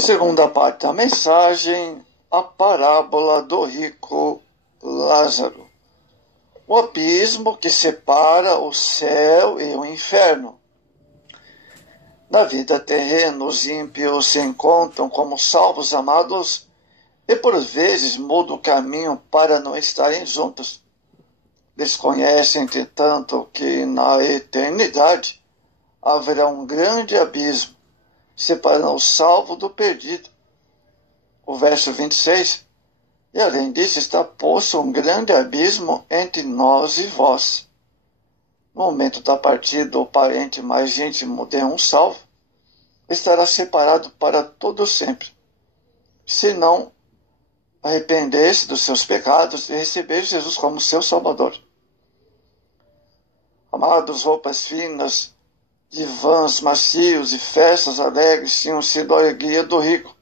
Segunda parte da mensagem, a parábola do rico Lázaro. O abismo que separa o céu e o inferno. Na vida terrena, os ímpios se encontram como salvos amados e por vezes mudam o caminho para não estarem juntos. Desconhecem, entretanto, que na eternidade haverá um grande abismo separando o salvo do perdido. O verso 26, e além disso está posto um grande abismo entre nós e vós. No momento da partida, o parente mais íntimo de um salvo estará separado para todo sempre, se não arrepender-se dos seus pecados e receber Jesus como seu Salvador. Amados, roupas finas, divãs macios e festas alegres tinham sido a alegria do rico,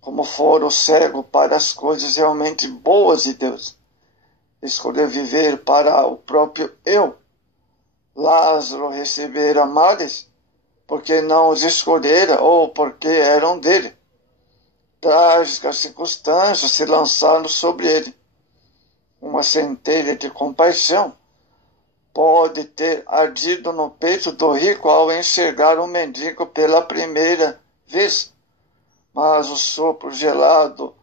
como fora o cego para as coisas realmente boas de Deus. Escolheu viver para o próprio eu. Lázaro recebera males porque não os escolhera ou porque eram dele. Trágicas circunstâncias se lançaram sobre ele. Uma centelha de compaixão pode ter ardido no peito do rico ao enxergar um mendigo pela primeira vez, mas o sopro gelado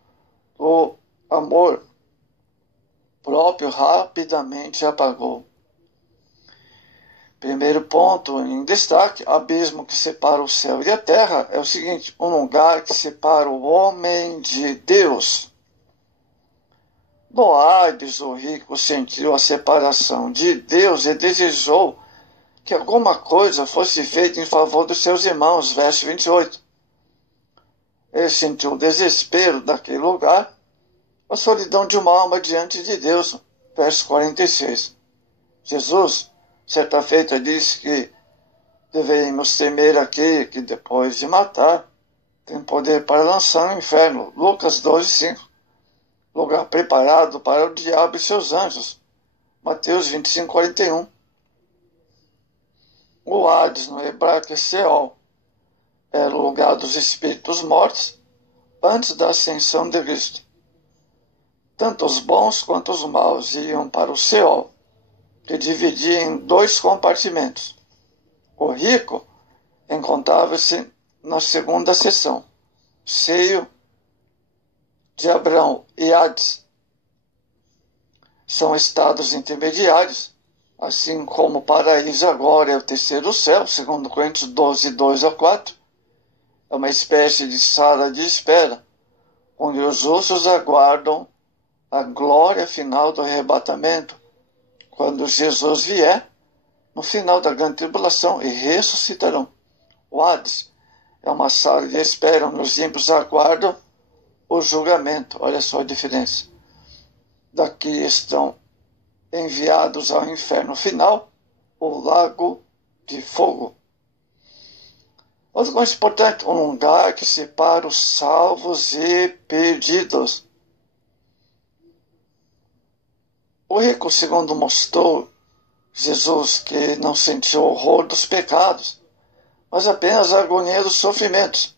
do amor próprio rapidamente apagou. Primeiro ponto em destaque, abismo que separa o céu e a terra, é o seguinte: um lugar que separa o homem de Deus. No Hades, o rico sentiu a separação de Deus e desejou que alguma coisa fosse feita em favor dos seus irmãos, verso 28. Ele sentiu o desespero daquele lugar, a solidão de uma alma diante de Deus, verso 46. Jesus, certa feita, disse que devemos temer aquele que, depois de matar, tem poder para lançar no inferno, Lucas 12:5. Lugar preparado para o diabo e seus anjos, Mateus 25:41. O Hades, no hebraico, é Seol, era o lugar dos espíritos mortos antes da ascensão de Cristo. Tanto os bons quanto os maus iam para o Seol, que dividia em 2 compartimentos. O rico encontrava-se na segunda seção, seio de Abraão e Hades. São estados intermediários, assim como o paraíso agora é o terceiro céu, segundo Coríntios 12:2-4. É uma espécie de sala de espera, onde os justos aguardam a glória final do arrebatamento, quando Jesus vier, no final da grande tribulação, e ressuscitarão. O Hades é uma sala de espera onde os ímpios aguardam o julgamento. Olha só a diferença. Daqui estão enviados ao inferno final, o lago de fogo. Outra coisa importante, um lugar que separa os salvos e perdidos. O rico, segundo mostrou Jesus, que não sentiu horror dos pecados, mas apenas a agonia dos sofrimentos.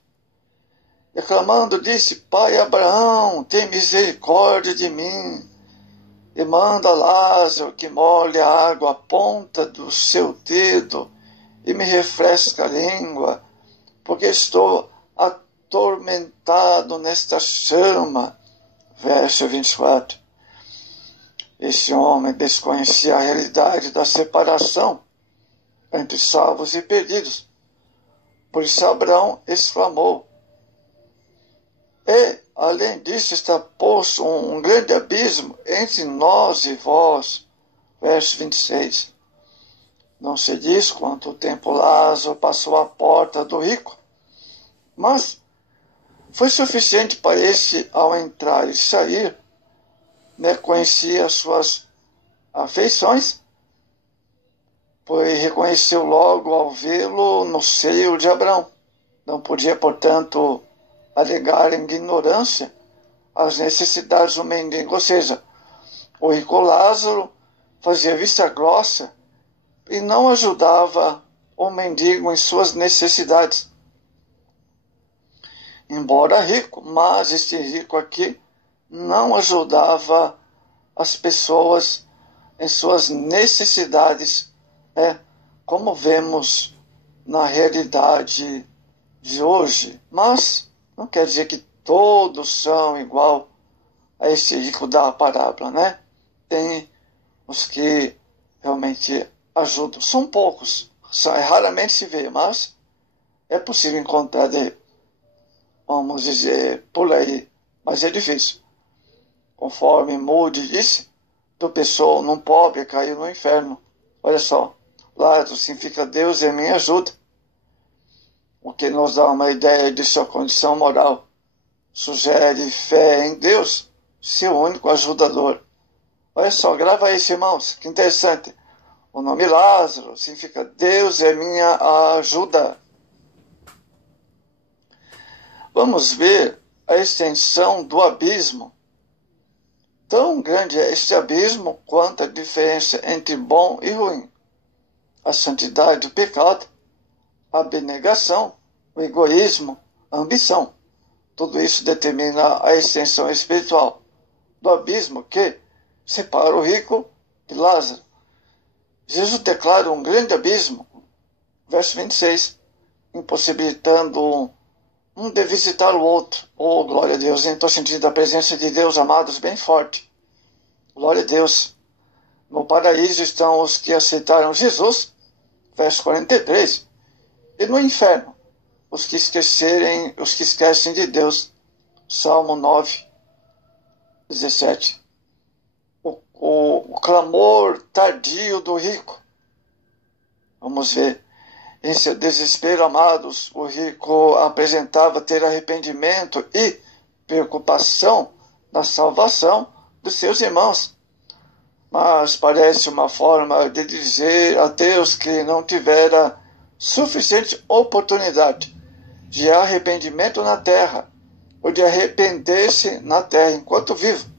Reclamando, disse: Pai Abraão, tem misericórdia de mim, e manda Lázaro que molhe a água à ponta do seu dedo e me refresca a língua, porque estou atormentado nesta chama. Verso 24. Esse homem desconhecia a realidade da separação entre salvos e perdidos. Por isso Abraão exclamou: e, além disso, está posto um grande abismo entre nós e vós. Verso 26. Não se diz quanto tempo Lázaro passou à porta do rico, mas foi suficiente para este, ao entrar e sair, conhecia as suas afeições, pois reconheceu logo ao vê-lo no seio de Abraão. Não podia, portanto, alegar ignorância às necessidades do mendigo, ou seja, o rico Lázaro fazia vista grossa e não ajudava o mendigo em suas necessidades. embora rico, mas este rico aqui não ajudava as pessoas em suas necessidades, né? Como vemos na realidade de hoje. Mas não quer dizer que todos são igual a esse rico da parábola, né? Tem os que realmente ajudam. São poucos, raramente se vê, mas é possível encontrar, vamos dizer, por aí. Mas é difícil. Conforme Moody disse, tropeçou num pobre, caiu no inferno. Olha só, Lázaro significa Deus é minha ajuda, o que nos dá uma ideia de sua condição moral. Sugere fé em Deus, seu único ajudador. Olha só, grava isso, irmãos, que interessante. O nome Lázaro significa Deus é minha ajuda. Vamos ver a extensão do abismo. Tão grande é este abismo quanto a diferença entre bom e ruim, a santidade e o pecado, a abnegação, o egoísmo, a ambição. Tudo isso determina a extensão espiritual do abismo que separa o rico de Lázaro. Jesus declara um grande abismo, verso 26, impossibilitando um de visitar o outro. Oh, glória a Deus, estou sentindo a presença de Deus, amados, bem forte. Glória a Deus. No paraíso estão os que aceitaram Jesus, verso 43, e no inferno, os que esquecem de Deus, Salmo 9, 17. O clamor tardio do rico. Vamos ver. Em seu desespero, amados, o rico apresentava ter arrependimento e preocupação na salvação dos seus irmãos. Mas parece uma forma de dizer a Deus que não tivera suficiente oportunidade de arrependimento na terra, ou de arrepender-se na terra enquanto vivo.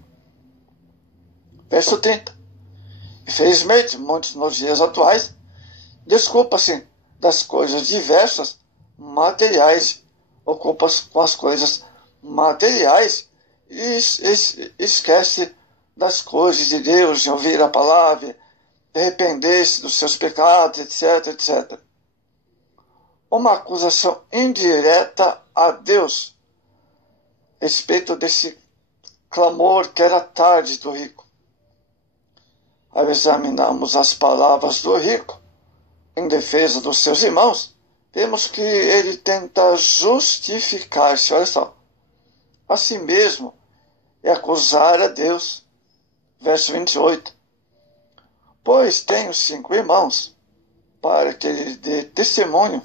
Verso 30. Infelizmente, muitos nos dias atuais desculpa-se das coisas diversas, materiais, ocupa-se com as coisas materiais e esquece das coisas de Deus, de ouvir a palavra, de arrepender-se dos seus pecados, etc, etc. Uma acusação indireta a Deus a respeito desse clamor que era tarde do rico. Ao examinarmos as palavras do rico em defesa dos seus irmãos, vemos que ele tenta justificar-se, olha só, a si mesmo e acusar a Deus. Verso 28. Pois tenho 5 irmãos, para que ele dê testemunho,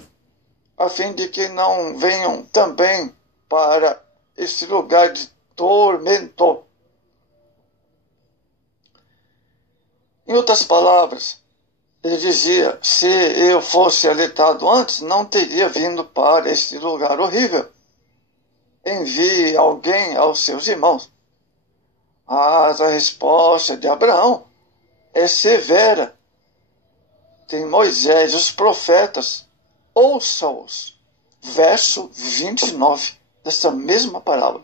a fim de que não venham também para esse lugar de tormento. Em outras palavras, ele dizia, se eu fosse alertado antes, não teria vindo para este lugar horrível. Envie alguém aos seus irmãos. Mas a resposta de Abraão é severa. Tem Moisés e os profetas, ouça-os. Verso 29 dessa mesma parábola.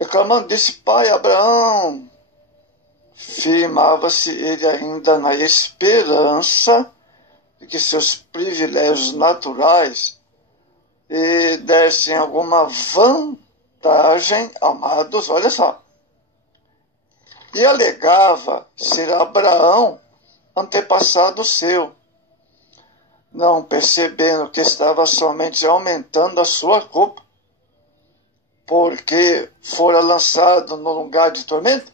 Reclamando disse, pai Abraão, firmava-se ele ainda na esperança de que seus privilégios naturais lhe dessem alguma vantagem, amados, olha só. E alegava ser Abraão antepassado seu, não percebendo que estava somente aumentando a sua culpa, porque fora lançado no lugar de tormento,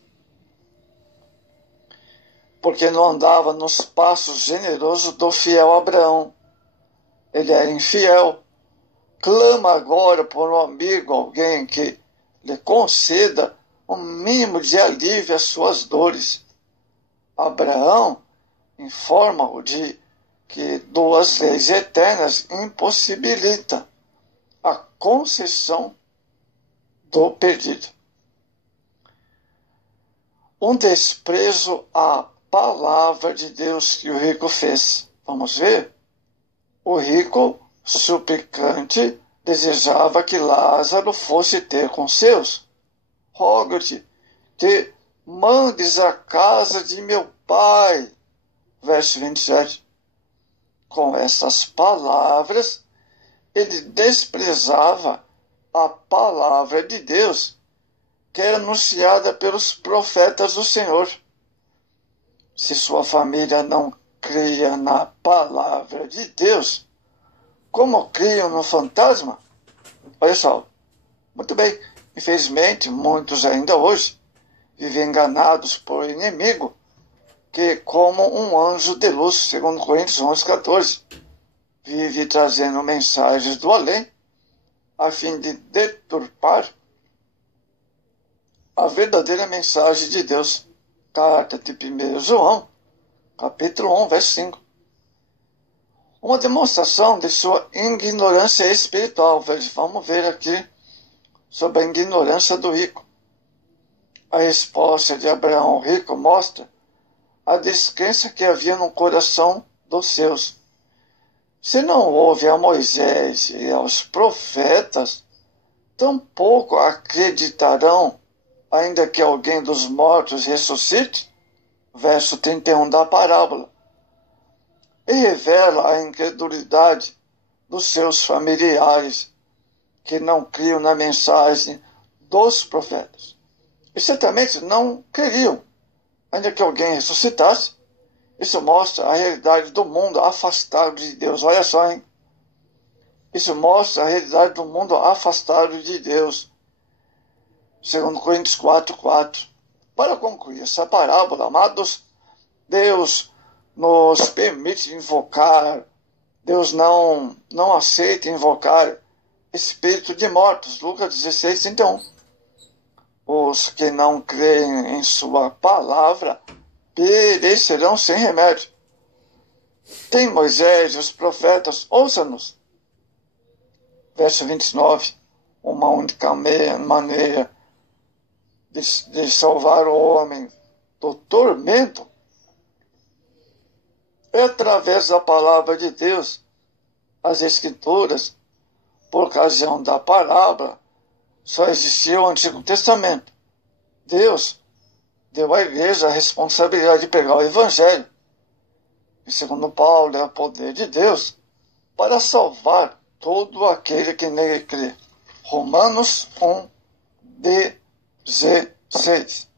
porque não andava nos passos generosos do fiel Abraão. Ele era infiel. Clama agora por um amigo, alguém que lhe conceda um mínimo de alívio às suas dores. Abraão informa-o de que 2 leis eternas impossibilitam a concessão do perdido. Um desprezo à palavra de Deus que o rico fez. Vamos ver? O rico suplicante desejava que Lázaro fosse ter com seus. Rogo-te, te mandes à casa de meu pai. Verso 27. Com essas palavras, ele desprezava a palavra de Deus, que era anunciada pelos profetas do Senhor. Se sua família não cria na palavra de Deus, como criam no fantasma? Olha só, muito bem, infelizmente, muitos ainda hoje vivem enganados por inimigo, que como um anjo de luz, segundo Coríntios 11:14, vive trazendo mensagens do além, a fim de deturpar a verdadeira mensagem de Deus. Carta de 1 João, capítulo 1, verso 5. Uma demonstração de sua ignorância espiritual. Vamos ver aqui sobre a ignorância do rico. A resposta de Abraão, o rico, mostra a descrença que havia no coração dos seus. Se não houve a Moisés e aos profetas, tampouco acreditarão, ainda que alguém dos mortos ressuscite. Verso 31 da parábola. E revela a incredulidade dos seus familiares, que não criam na mensagem dos profetas. E certamente não queriam, ainda que alguém ressuscitasse. Isso mostra a realidade do mundo afastado de Deus. Olha só, hein? Isso mostra a realidade do mundo afastado de Deus. Segundo Coríntios 4:4. Para concluir essa parábola, amados, Deus nos permite invocar, Deus não aceita invocar espírito de mortos. Lucas 16:31. Os que não creem em sua palavra perecerão sem remédio. Tem Moisés e os profetas, ouça-nos. Verso 29. Uma única maneira de salvar o homem do tormento é através da palavra de Deus. As Escrituras, por ocasião da parábola, só existia o Antigo Testamento. Deus deu à igreja a responsabilidade de pregar o Evangelho. E segundo Paulo, é o poder de Deus para salvar todo aquele que nele crê. Romanos 1:16.